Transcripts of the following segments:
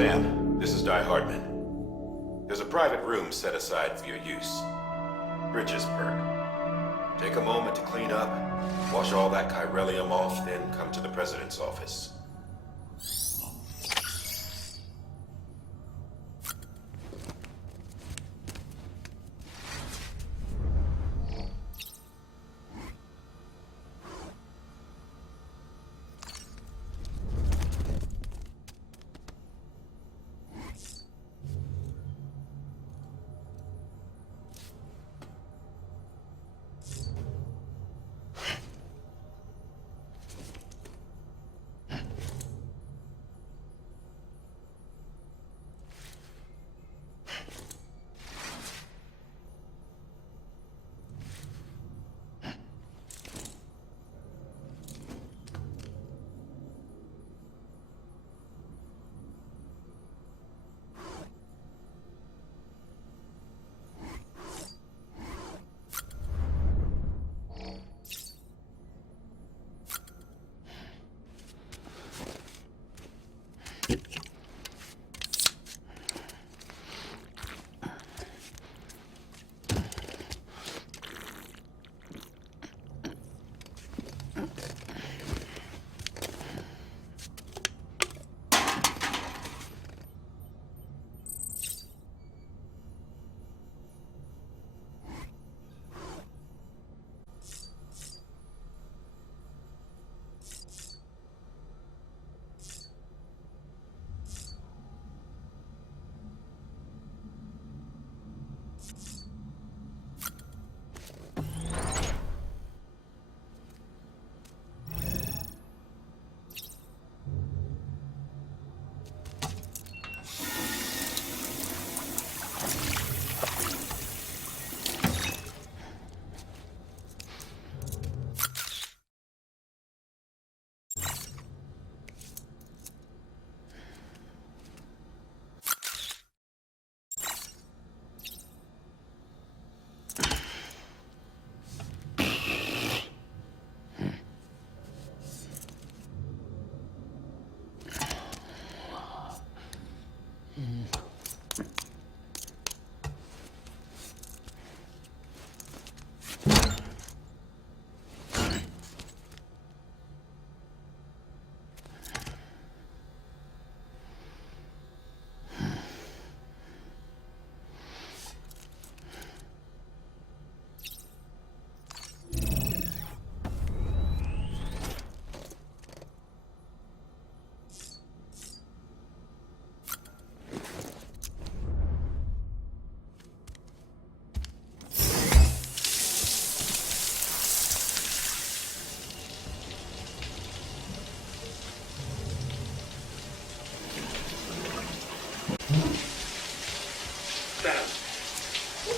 Sam, this is Di Hardman. There's a private room set aside for your use. Bridges perk. Take a moment to clean up, wash all that chiralium off, then come to the President's office.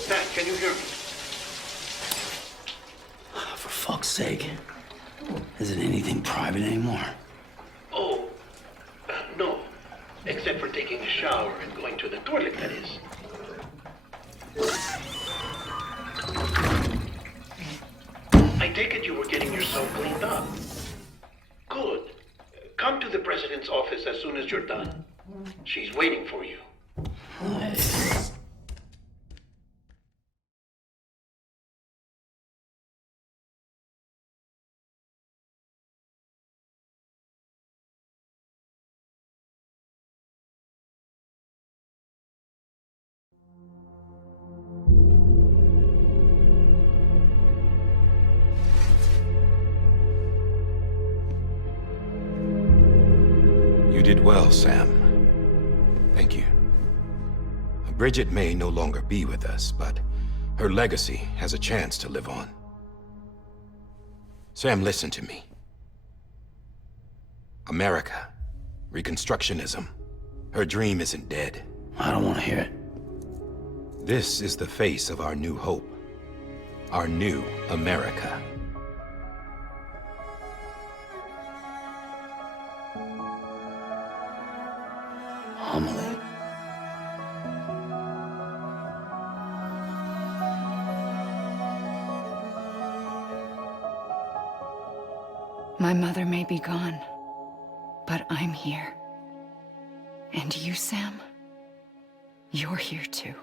Sam, can you hear me? For fuck's sake. Isn't anything private anymore? Oh, no. Except for taking a shower and going to the toilet, that is. I take it you were getting yourself cleaned up. Good. Come to the President's office as soon as you're done. She's waiting for you. You did well, Sam. Thank you. Bridget may no longer be with us, but her legacy has a chance to live on. Sam, listen to me. America, Reconstructionism, her dream isn't dead. I don't want to hear it. This is the face of our new hope. Our new America. AMELIE. My mother may be gone, but I'm here. And you, Sam? You're here too.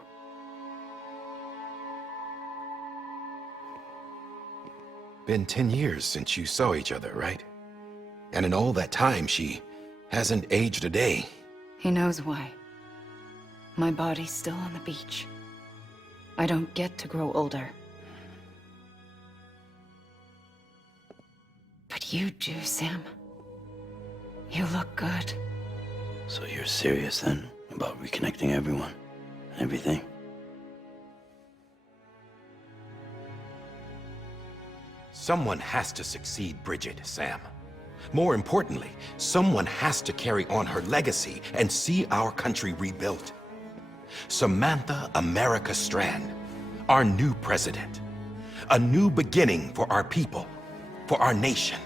Been 10 years since you saw each other, right? And in all that time, she hasn't aged a day. He knows why. My body's still on the beach. I don't get to grow older. But you do, Sam. You look good. So you're serious then about reconnecting everyone and everything? Someone has to succeed Bridget, Sam. More importantly, someone has to carry on her legacy and see our country rebuilt. Samantha America Strand, our new president. A new beginning for our people, for our nation.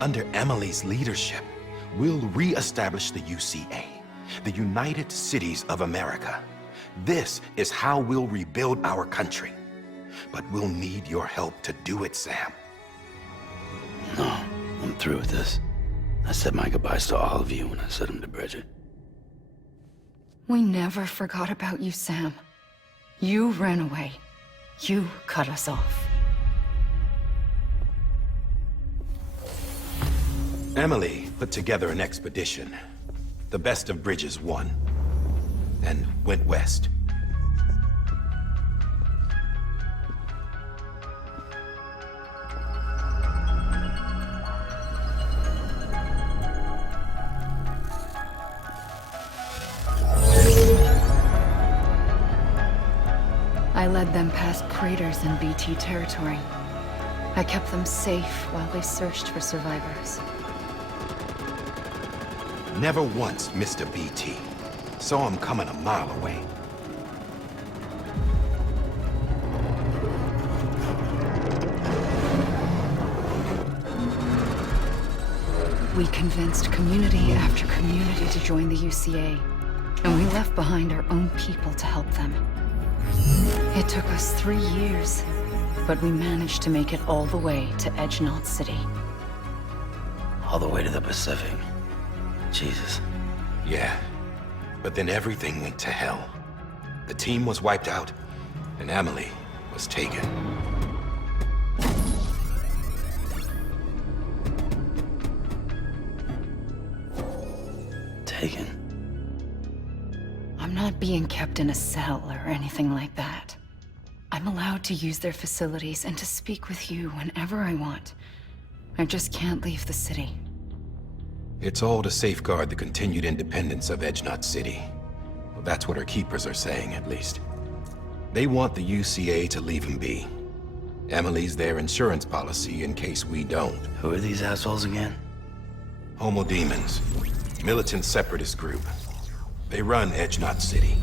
Under Amelie's leadership, we'll re-establish the UCA, the United Cities of America. This is how we'll rebuild our country. But we'll need your help to do it, Sam. No, I'm through with this. I said my goodbyes to all of you when I said them to Bridget. We never forgot about you, Sam. You ran away. You cut us off. Amelie put together an expedition. The best of Bridges won. And went west. I led them past craters in BT territory. I kept them safe while they searched for survivors. Never once missed a BT. Saw him coming a mile away. We convinced community after community to join the UCA, and we left behind our own people to help them. It took us 3 years, but we managed to make it all the way to Edge Knot City. All the way to the Pacific. Jesus. Yeah, but then everything went to hell. The team was wiped out, and Amelie was taken. Taken? I'm not being kept in a cell or anything like that. I'm allowed to use their facilities and to speak with you whenever I want. I just can't leave the city. It's all to safeguard the continued independence of Edge Knot City. Well, that's what our keepers are saying, at least. They want the UCA to leave him be. Amelie's their insurance policy in case we don't. Who are these assholes again? Homo Demons, militant separatist group. They run Edge Knot City.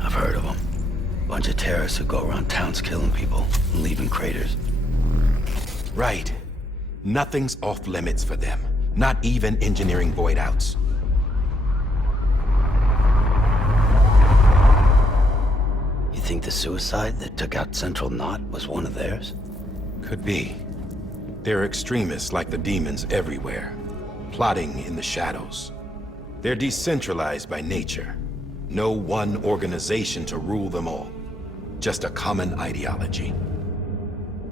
I've heard of them. Bunch of terrorists who go around towns killing people and leaving craters. Right. Nothing's off limits for them. Not even engineering void outs. You think the suicide that took out Central Knot was one of theirs? Could be. There are extremists like the demons everywhere, plotting in the shadows. They're decentralized by nature. No one organization to rule them all. Just a common ideology.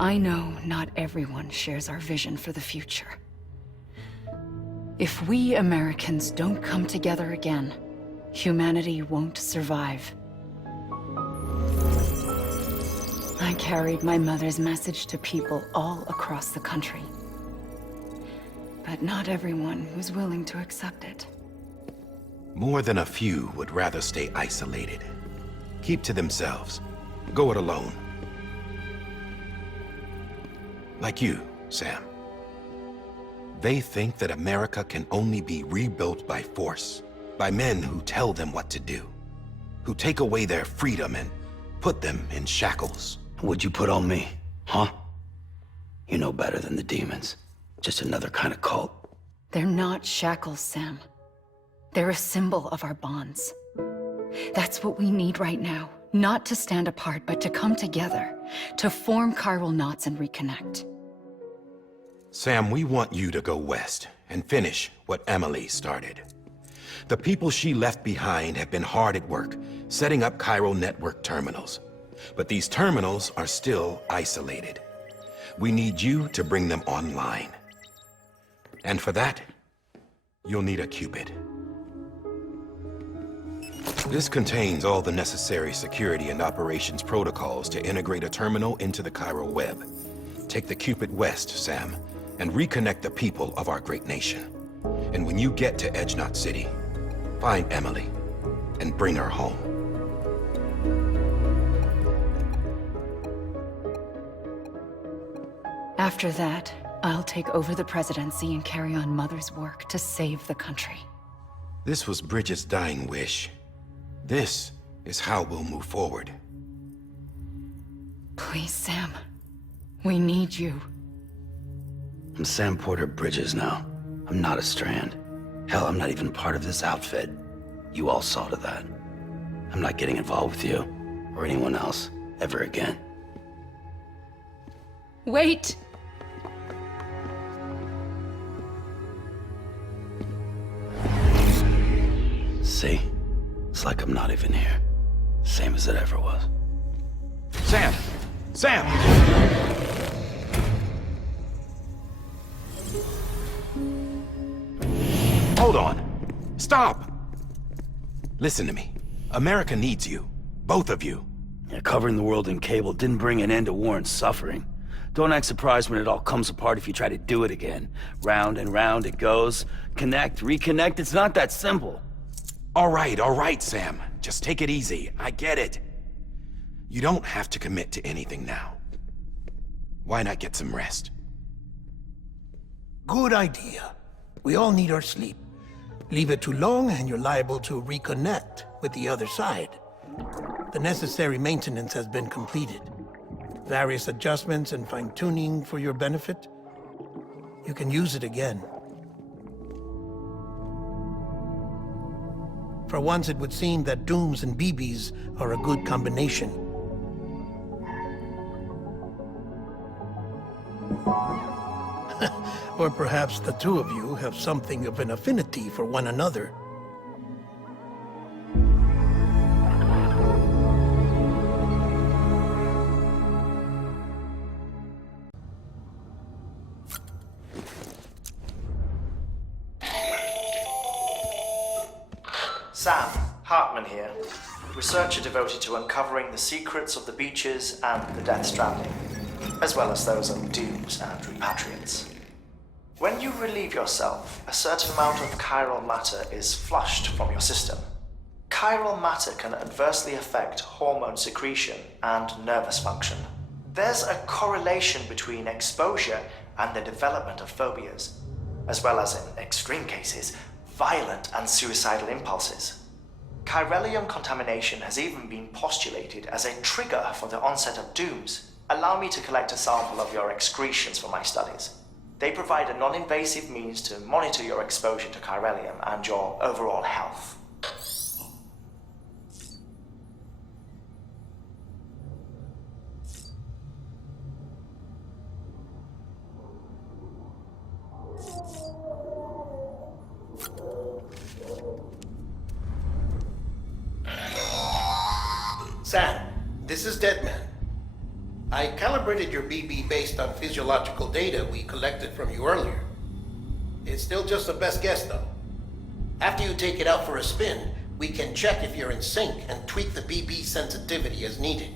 I know not everyone shares our vision for the future. If we Americans don't come together again, humanity won't survive. I carried my mother's message to people all across the country. But not everyone was willing to accept it. More than a few would rather stay isolated. Keep to themselves. Go it alone. Like you, Sam. They think that America can only be rebuilt by force, by men who tell them what to do, who take away their freedom and put them in shackles. What'd you put on me, huh? You know better than the demons. Just another kind of cult. They're not shackles, Sam. They're a symbol of our bonds. That's what we need right now. Not to stand apart, but to come together, to form chiral knots and reconnect. Sam, we want you to go west and finish what Amelie started. The people she left behind have been hard at work, setting up chiral network terminals. But these terminals are still isolated. We need you to bring them online. And for that, you'll need a Cupid. This contains all the necessary security and operations protocols to integrate a terminal into the chiral web. Take the Cupid west, Sam, and reconnect the people of our great nation. And when you get to Edge Knot City, find Emily and bring her home. After that, I'll take over the presidency and carry on Mother's work to save the country. This was Bridget's dying wish. This is how we'll move forward. Please, Sam. We need you. I'm Sam Porter Bridges now. I'm not a Strand. Hell, I'm not even part of this outfit. You all saw to that. I'm not getting involved with you, or anyone else, ever again. Wait! See? It's like I'm not even here. Same as it ever was. Sam! Sam! Hold on. Stop! Listen to me. America needs you. Both of you. Yeah, covering the world in cable didn't bring an end to war and suffering. Don't act surprised when it all comes apart if you try to do it again. Round and round it goes. Connect, reconnect, it's not that simple. All right, Sam. Just take it easy. I get it. You don't have to commit to anything now. Why not get some rest? Good idea. We all need our sleep. Leave it too long and you're liable to reconnect with the other side. The necessary maintenance has been completed. Various adjustments and fine-tuning for your benefit. You can use it again. For once, it would seem that Dooms and BBs are a good combination. Or perhaps the two of you have something of an affinity for one another. Sam, Hartman here, researcher devoted to uncovering the secrets of the beaches and the Death Stranding, as well as those of Dooms and Repatriants. When you relieve yourself, a certain amount of chiral matter is flushed from your system. Chiral matter can adversely affect hormone secretion and nervous function. There's a correlation between exposure and the development of phobias, as well as, in extreme cases, violent and suicidal impulses. Chiralium contamination has even been postulated as a trigger for the onset of Dooms. Allow me to collect a sample of your excretions for my studies. They provide a non-invasive means to monitor your exposure to chiralium and your overall health. Sam, this is Deadman. I calibrated your BB based on physiological data we collected from you earlier. It's still just a best guess, though. After you take it out for a spin, we can check if you're in sync and tweak the BB sensitivity as needed.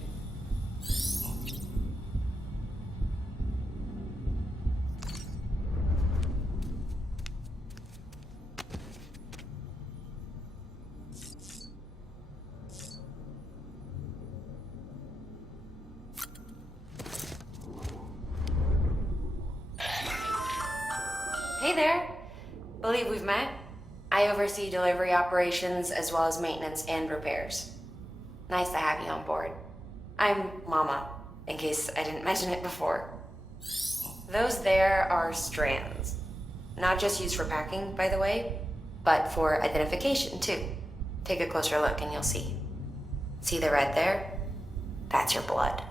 Hey there. Believe we've met. I oversee delivery operations as well as maintenance and repairs. Nice to have you on board. I'm Mama, in case I didn't mention it before. Those there are strands. Not just used for packing, by the way, but for identification too. Take a closer look and you'll see. See the red there? That's your blood.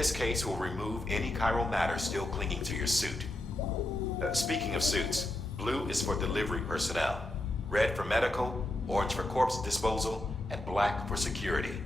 This case will remove any chiral matter still clinging to your suit. Speaking of suits, blue is for delivery personnel, red for medical, orange for corpse disposal, and black for security.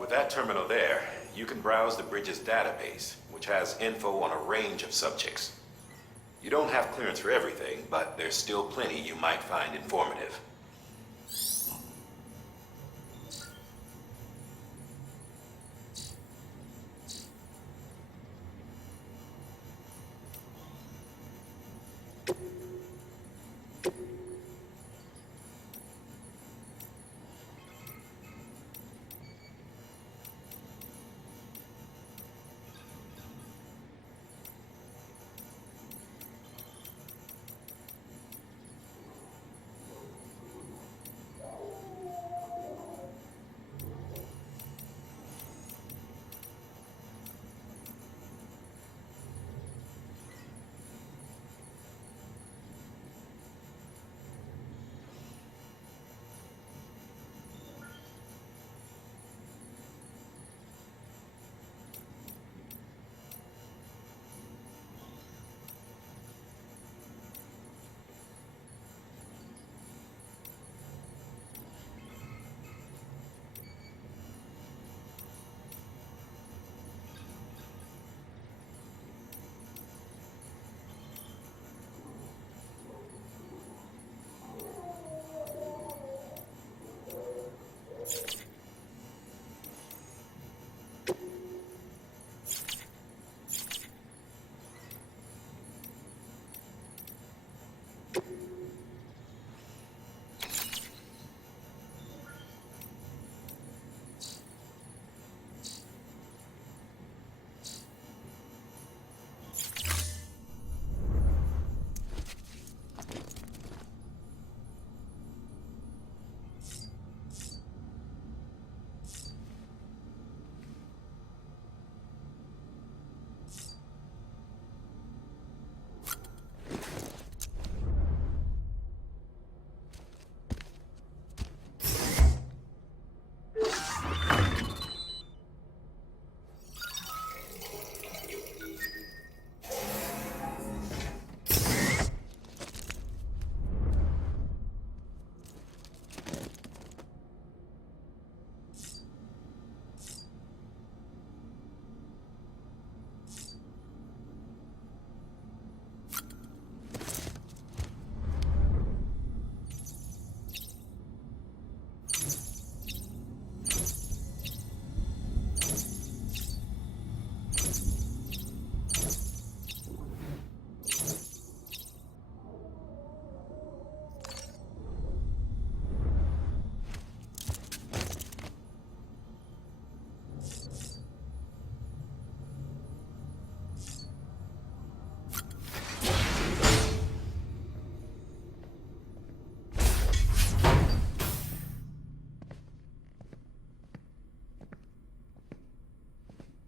With that terminal there, you can browse the bridge's database, which has info on a range of subjects. You don't have clearance for everything, but there's still plenty you might find informative.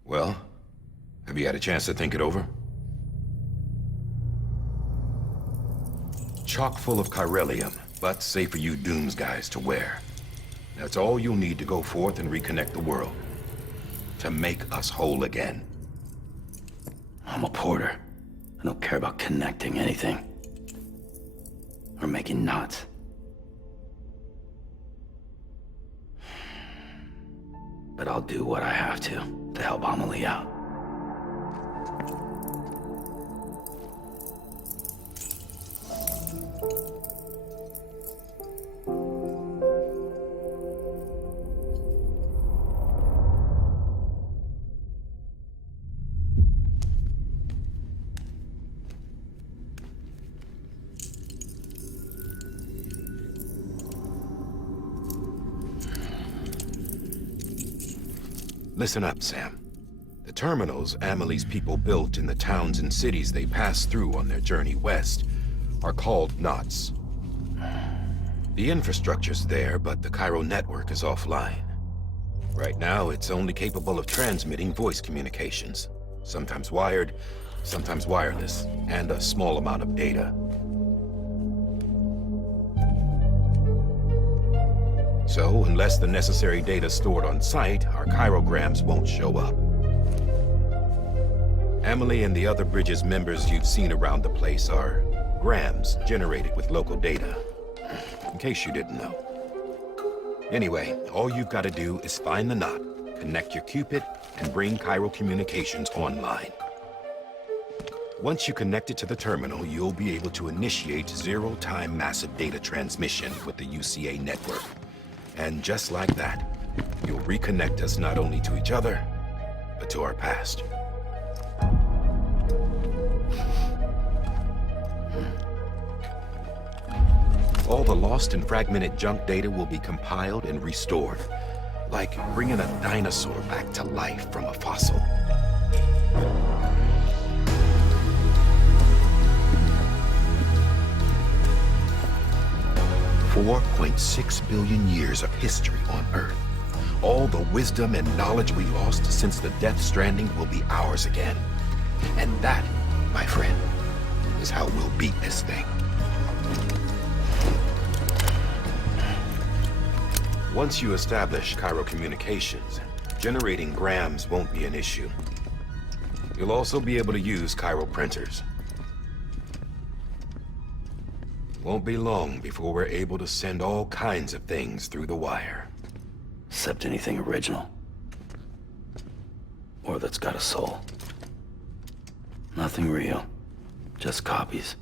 Well, have you had a chance to think it over? Chock full of chiralium, but safe for you Dooms guys to wear. That's all you'll need to go forth and reconnect the world. To make us whole again. I'm a porter. I don't care about connecting anything. Or making knots. But I'll do what I have to help AMELIE out. Listen up, Sam. The terminals AMELIE's people built in the towns and cities they passed through on their journey west are called knots. The infrastructure's there, but the Cairo network is offline. Right now, it's only capable of transmitting voice communications. Sometimes wired, sometimes wireless, and a small amount of data. So, unless the necessary data stored on site, our chirograms won't show up. AMELIE and the other Bridges members you've seen around the place are grams generated with local data. In case you didn't know. Anyway, all you've got to do is find the knot, connect your Cupid, and bring Cairo communications online. Once you connect it to the terminal, you'll be able to initiate zero-time massive data transmission with the UCA network. And just like that, you'll reconnect us not only to each other, but to our past. All the lost and fragmented junk data will be compiled and restored, like bringing a dinosaur back to life from a fossil. $4.6 billion years of history on Earth. All the wisdom and knowledge we lost since the Death Stranding will be ours again. And that, my friend, is how we'll beat this thing. Once you establish Cairo communications, generating grams won't be an issue. You'll also be able to use Cairo printers. Won't be long before we're able to send all kinds of things through the wire. Except anything original. Or that's got a soul. Nothing real. Just copies.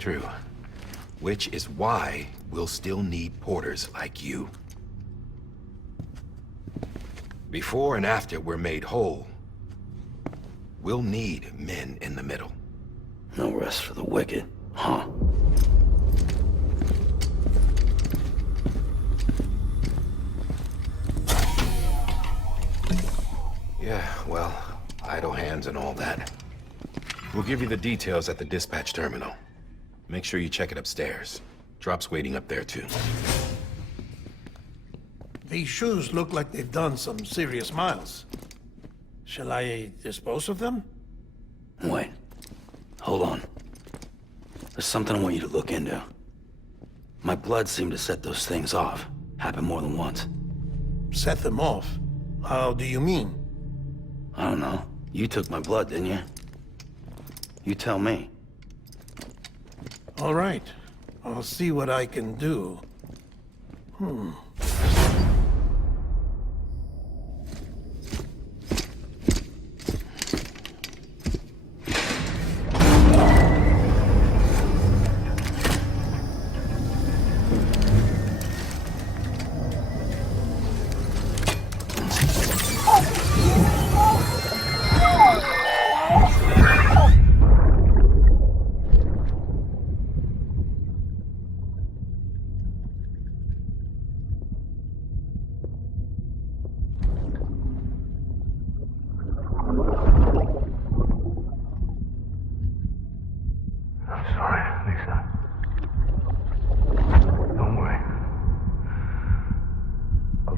True. Which is why we'll still need porters like you. Before and after we're made whole, we'll need men in the middle. No rest for the wicked, huh? Yeah, well, idle hands and all that. We'll give you the details at the dispatch terminal. Make sure you check it upstairs. Drop's waiting up there, too. These shoes look like they've done some serious miles. Shall I dispose of them? Wait. Hold on. There's something I want you to look into. My blood seemed to set those things off. Happened more than once. Set them off? How do you mean? I don't know. You took my blood, didn't you? You tell me. All right. I'll see what I can do.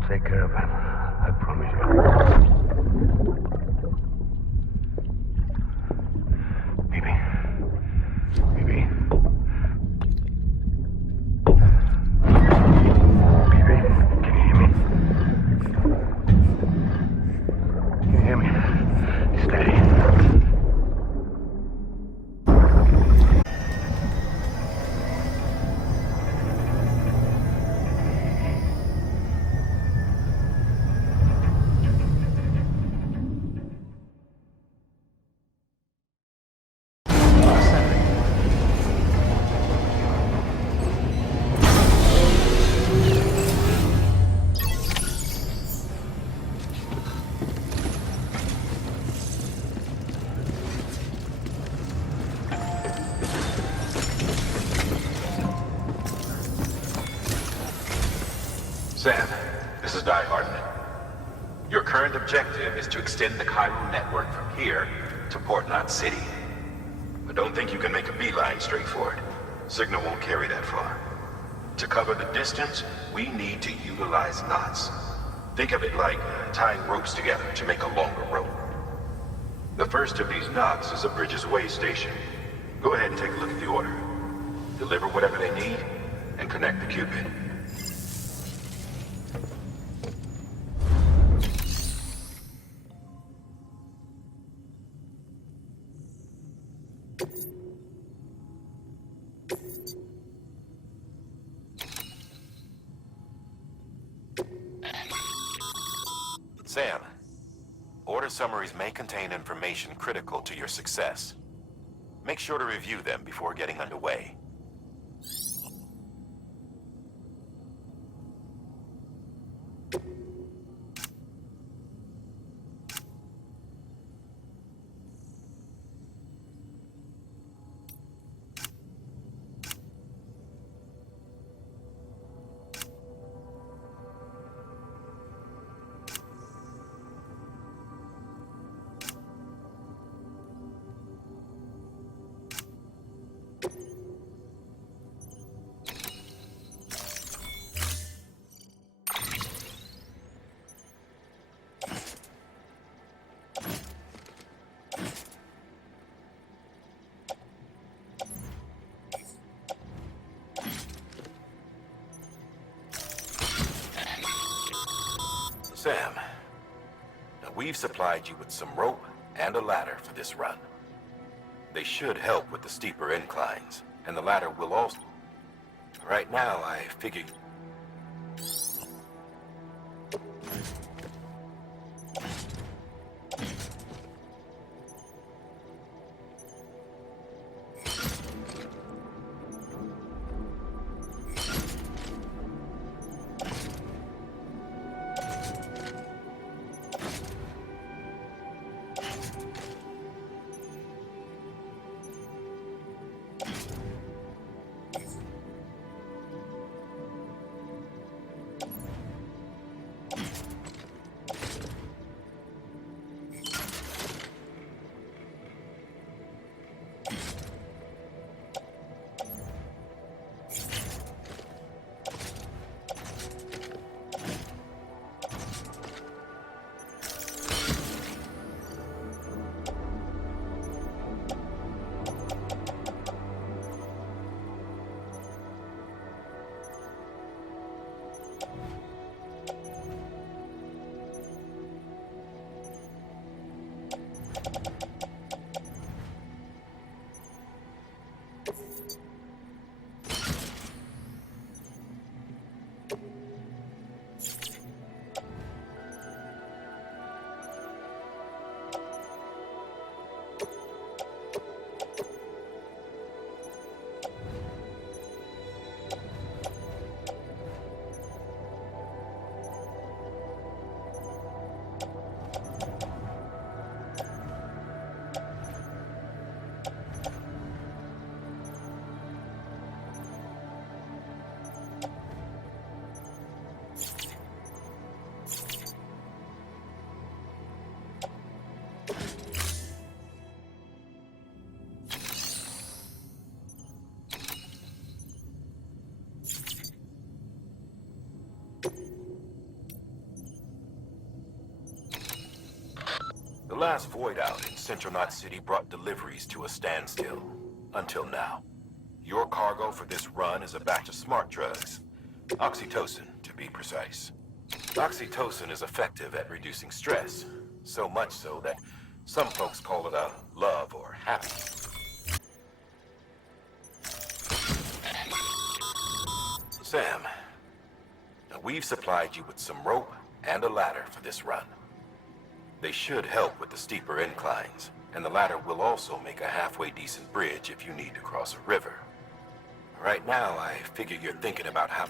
Take care of him. I promise you. Baby. Baby. Baby. Can you hear me? Sam, this is Di Hardman. Your current objective is to extend the Chiral network from here to Port Knot City. But don't think you can make a beeline straight for it. Signal won't carry that far. To cover the distance, we need to utilize knots. Think of it like tying ropes together to make a longer rope. The first of these knots is a Bridges way station. Go ahead and take a look at the order. Deliver whatever they need, and connect the Cupid. Sam, order summaries may contain information critical to your success. Make sure to review them before getting underway. Sam, now we've supplied you with some rope and a ladder for this run. They should help with the steeper inclines, and the ladder will also... Right now, I figure... The last void out in Central Knot City brought deliveries to a standstill. Until now. Your cargo for this run is a batch of smart drugs. Oxytocin, to be precise. Oxytocin is effective at reducing stress. So much so that some folks call it a love or happy. Sam, now we've supplied you with some rope and a ladder for this run. They should help with the steeper inclines, and the ladder will also make a halfway decent bridge if you need to cross a river. Right now, I figure you're thinking about how...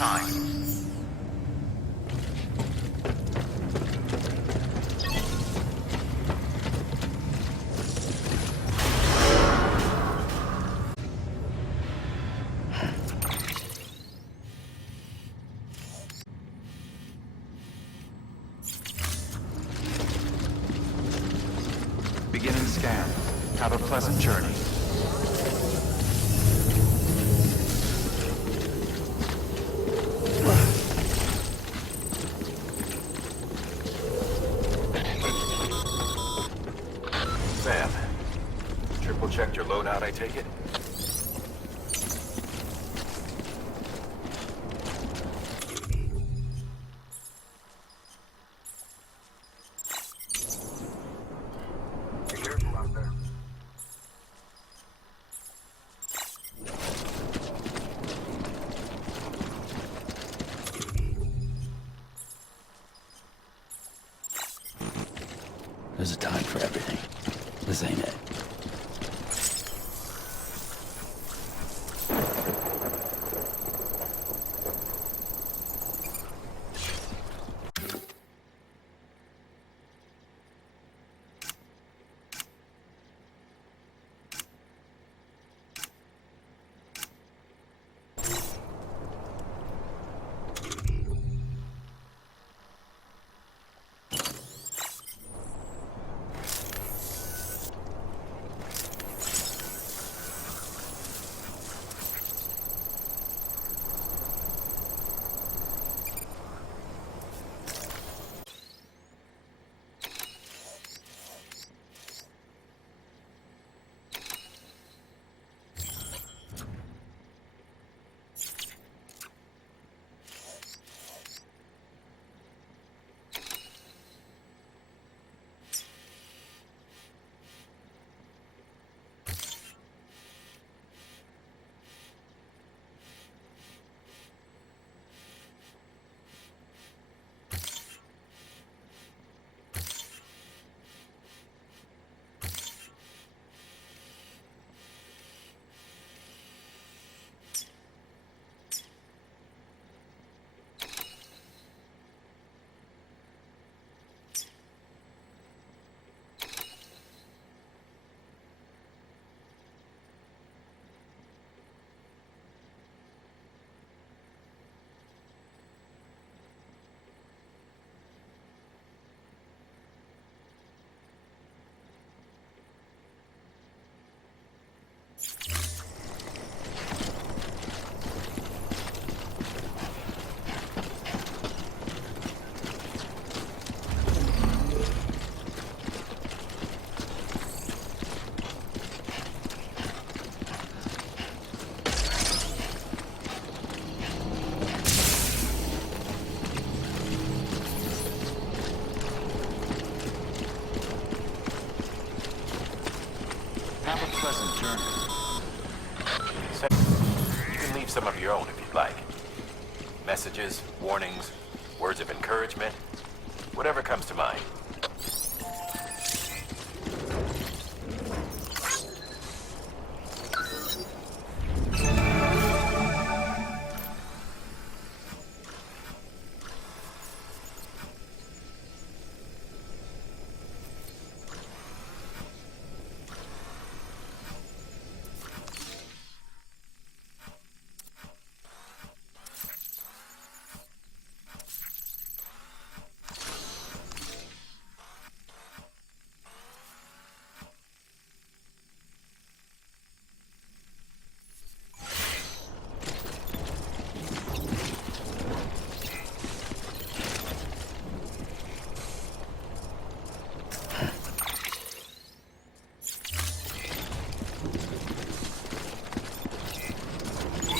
time. Beginning scan. Have a pleasant journey. Sam, triple checked your loadout, I take it? Be careful out there. There's a time for everything. This ain't it. Have a pleasant journey. You can leave some of your own if you'd like. Messages, warnings, words of encouragement, whatever comes to mind.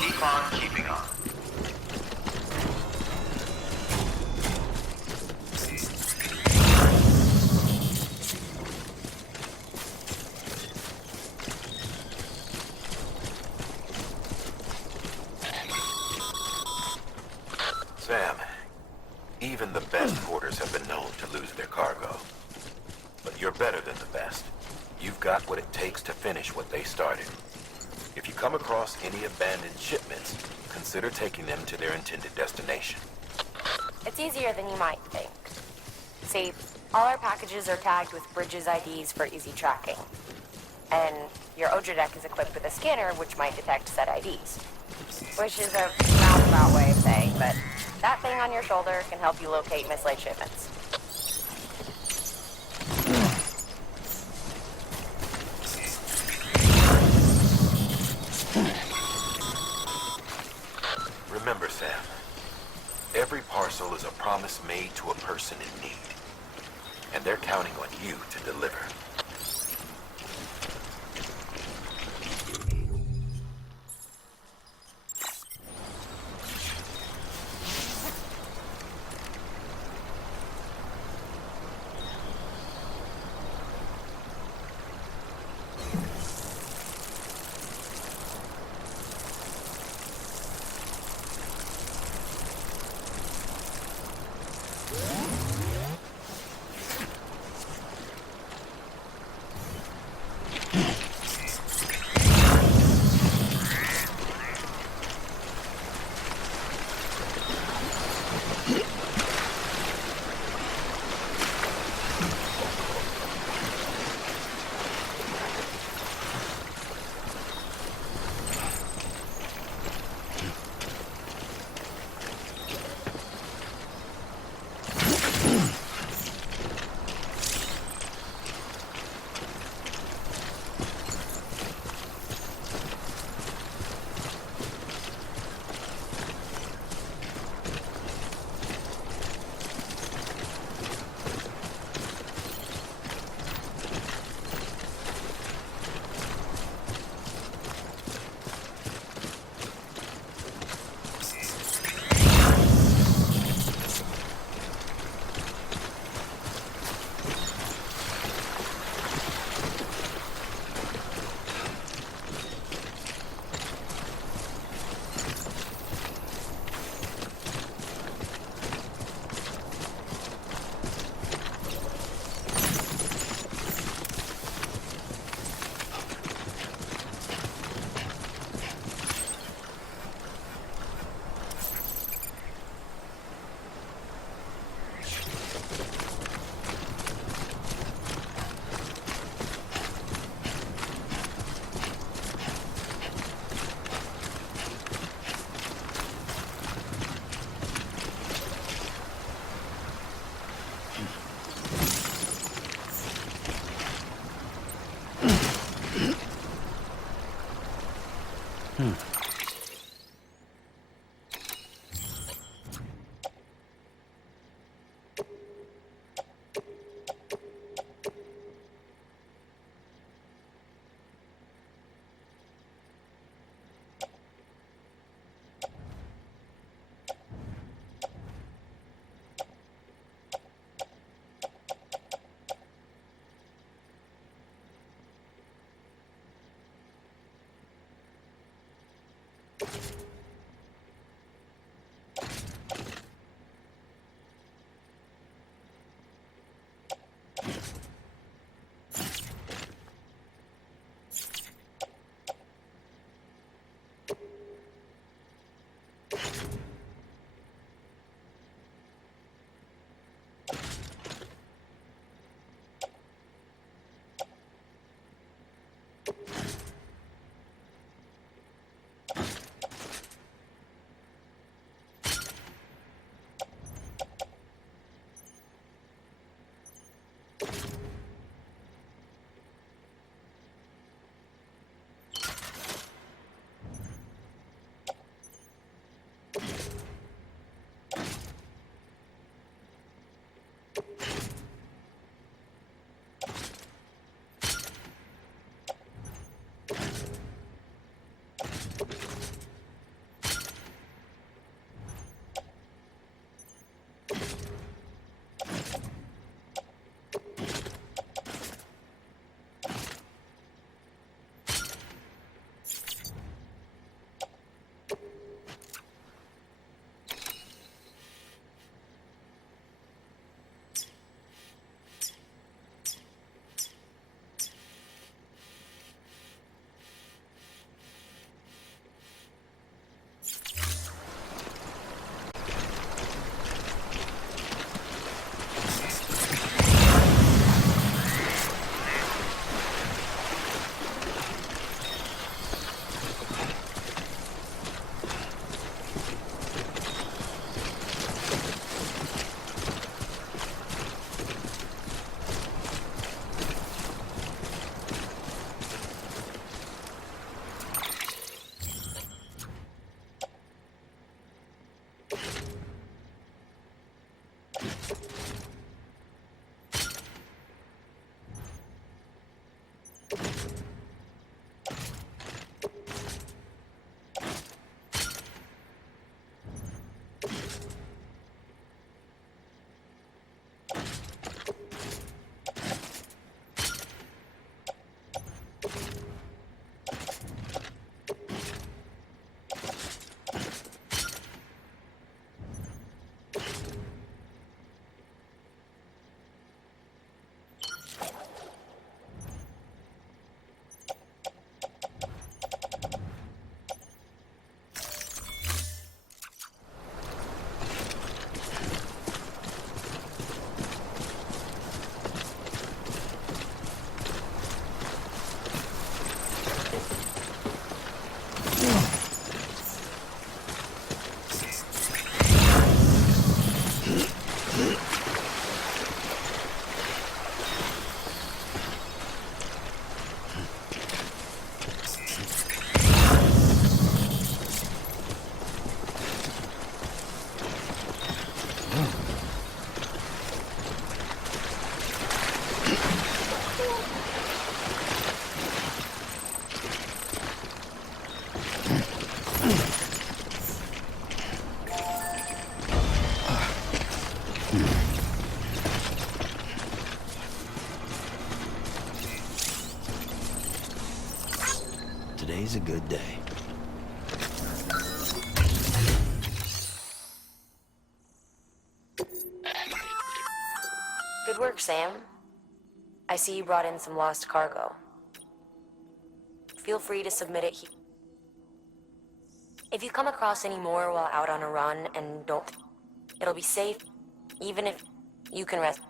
Keep on keeping on. Sam, even the best porters have been known to lose their cargo. But you're better than the best. You've got what it takes to finish what they started. If you come across any abandoned shipments, consider taking them to their intended destination. It's easier than you might think. See, all our packages are tagged with Bridges IDs for easy tracking. And your Odra deck is equipped with a scanner which might detect said IDs. Which is a roundabout way of saying, but that thing on your shoulder can help you locate mislaid shipments. Remember, Sam, every parcel is a promise made to a person in need. And they're counting on you to deliver. Today's a good day. Good work, Sam. I see you brought in some lost cargo. Feel free to submit it here. If you come across any more while out on a run and don't... It'll be safe, even if you can rest.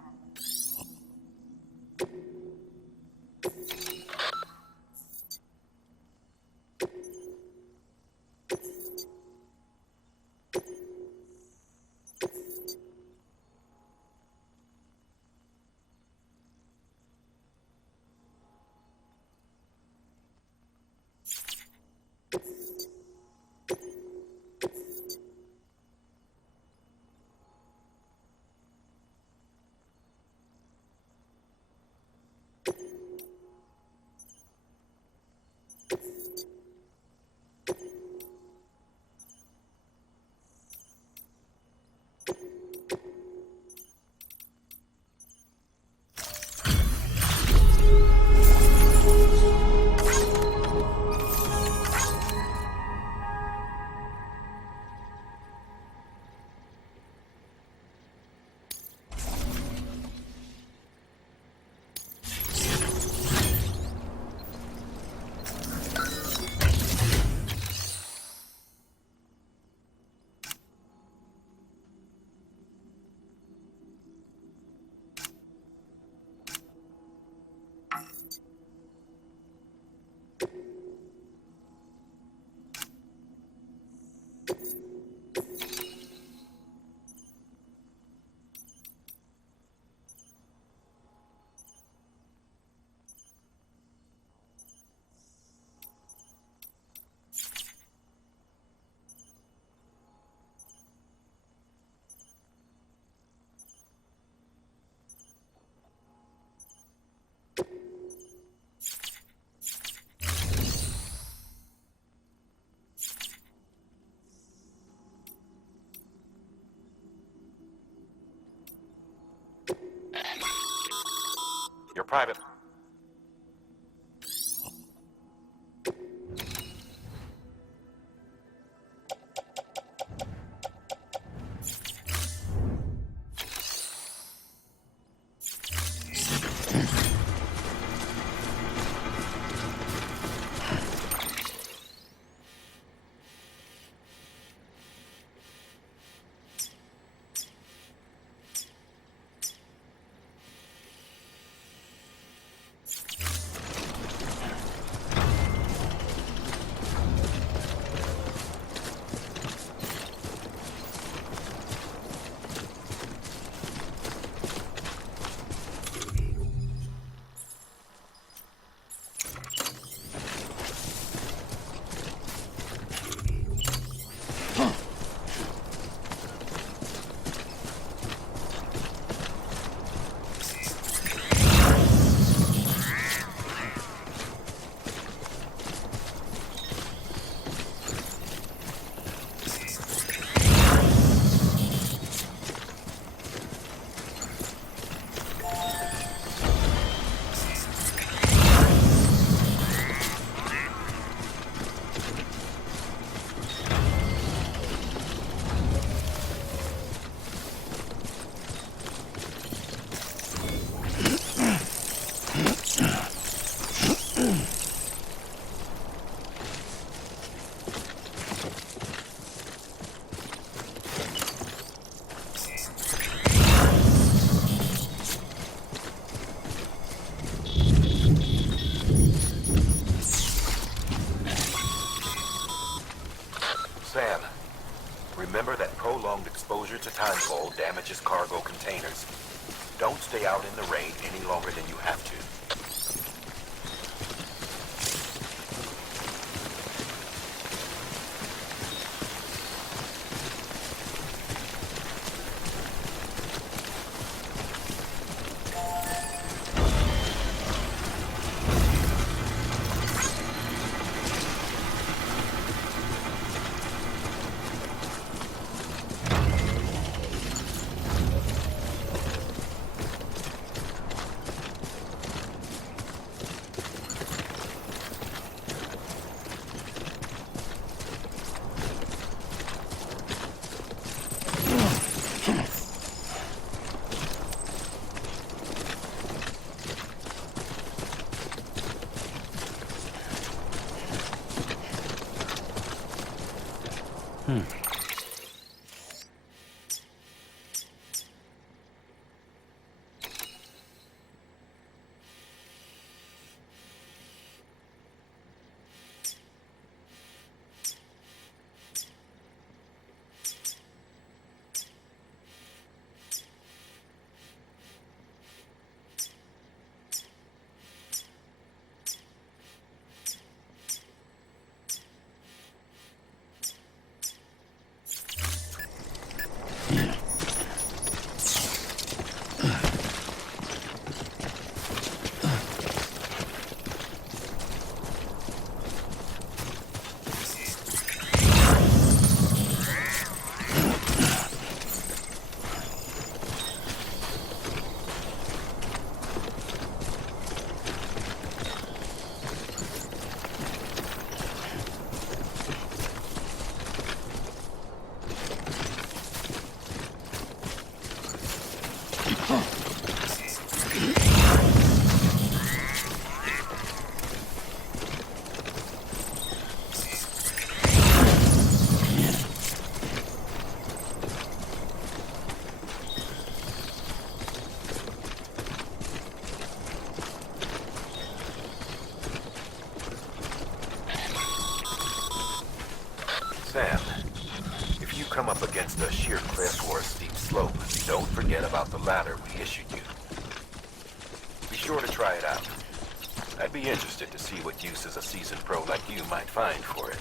Your private... Sam, remember that prolonged exposure to timefall damages cargo containers. Don't stay out in the rain any longer than you have to. Sam, if you come up against a sheer cliff or a steep slope, don't forget about the ladder we issued you. Be sure to try it out. I'd be interested to see what uses a seasoned pro like you might find for it.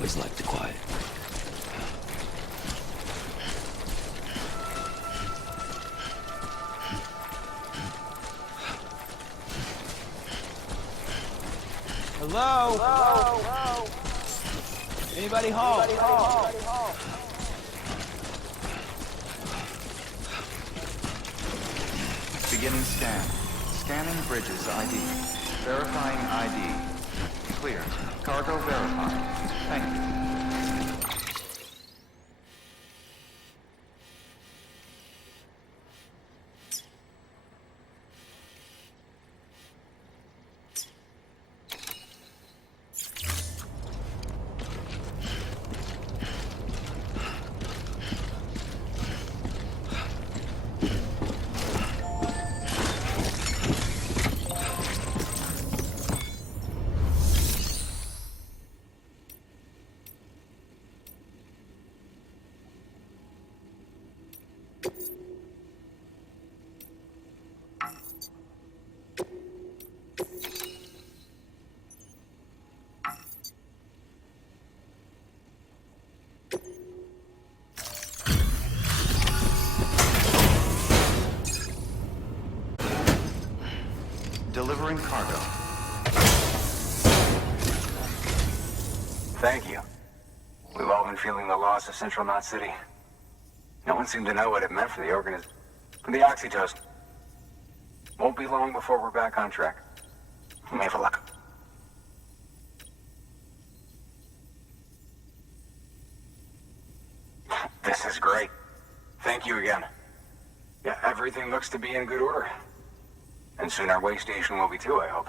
always liked the quiet. Hello? Hello? Anybody home? Beginning scan. Scanning Bridges ID. Verifying ID. Clear. Cargo verified. Thank you. Delivering cargo. Thank you. We've all been feeling the loss of Central Knot City. No one seemed to know what it meant for the organism. For the oxytocin. Won't be long before we're back on track. May have luck. This is great. Thank you again. Yeah, everything looks to be in good order. And soon our way station will be too, I hope.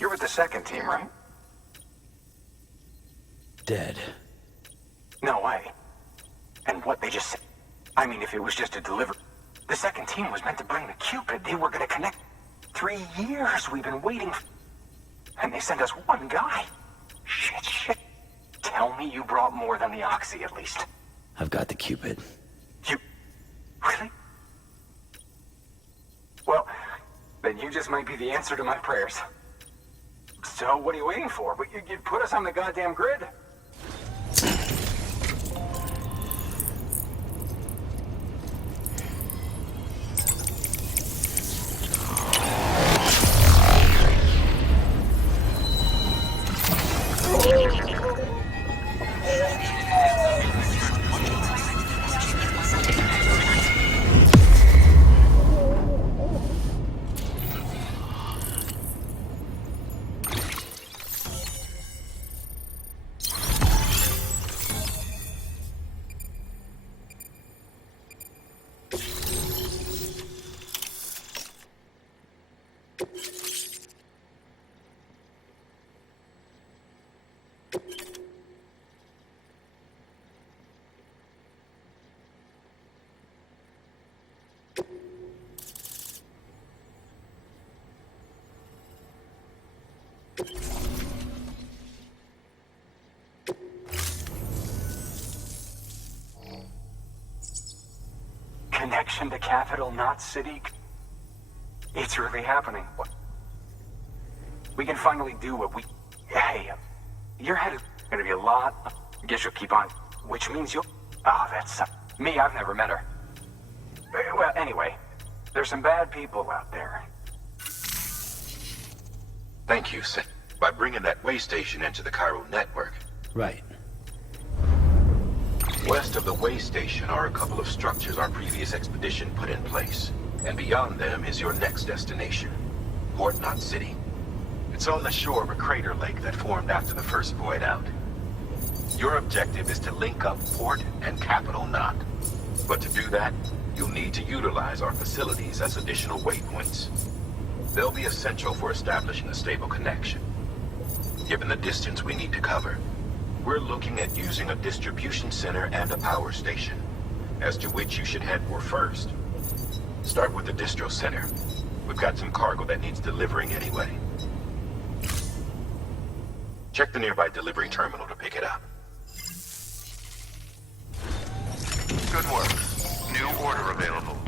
You're with the second team, right? Dead. No way. And what they just said. I mean, if it was just a delivery. The second team was meant to bring the Cupid. They were gonna connect. 3 years we've been waiting. And they sent us one guy. Shit. Tell me you brought more than the Oxy, at least. I've got the Cupid. You... Really? Well, then you just might be the answer to my prayers. So, what are you waiting for? You put us on the goddamn grid. Connection to capital, not city. It's really happening. We can finally do what we... Hey, your head is gonna be a lot. Guess you'll keep on. Which means you'll... Oh, that's... me, I've never met her. Well, anyway, there's some bad people out there. Thank you, Sid. By bringing that way station into the Cairo network. Right. West of the way station are a couple of structures our previous expedition put in place. And beyond them is your next destination, Port Knot City. It's on the shore of a crater lake that formed after the first void out. Your objective is to link up Port and Capital Knot. But to do that, you'll need to utilize our facilities as additional waypoints. They'll be essential for establishing a stable connection. Given the distance we need to cover, we're looking at using a distribution center and a power station, as to which you should head for first. Start with the distro center. We've got some cargo that needs delivering anyway. Check the nearby delivery terminal to pick it up. Good work. New order available.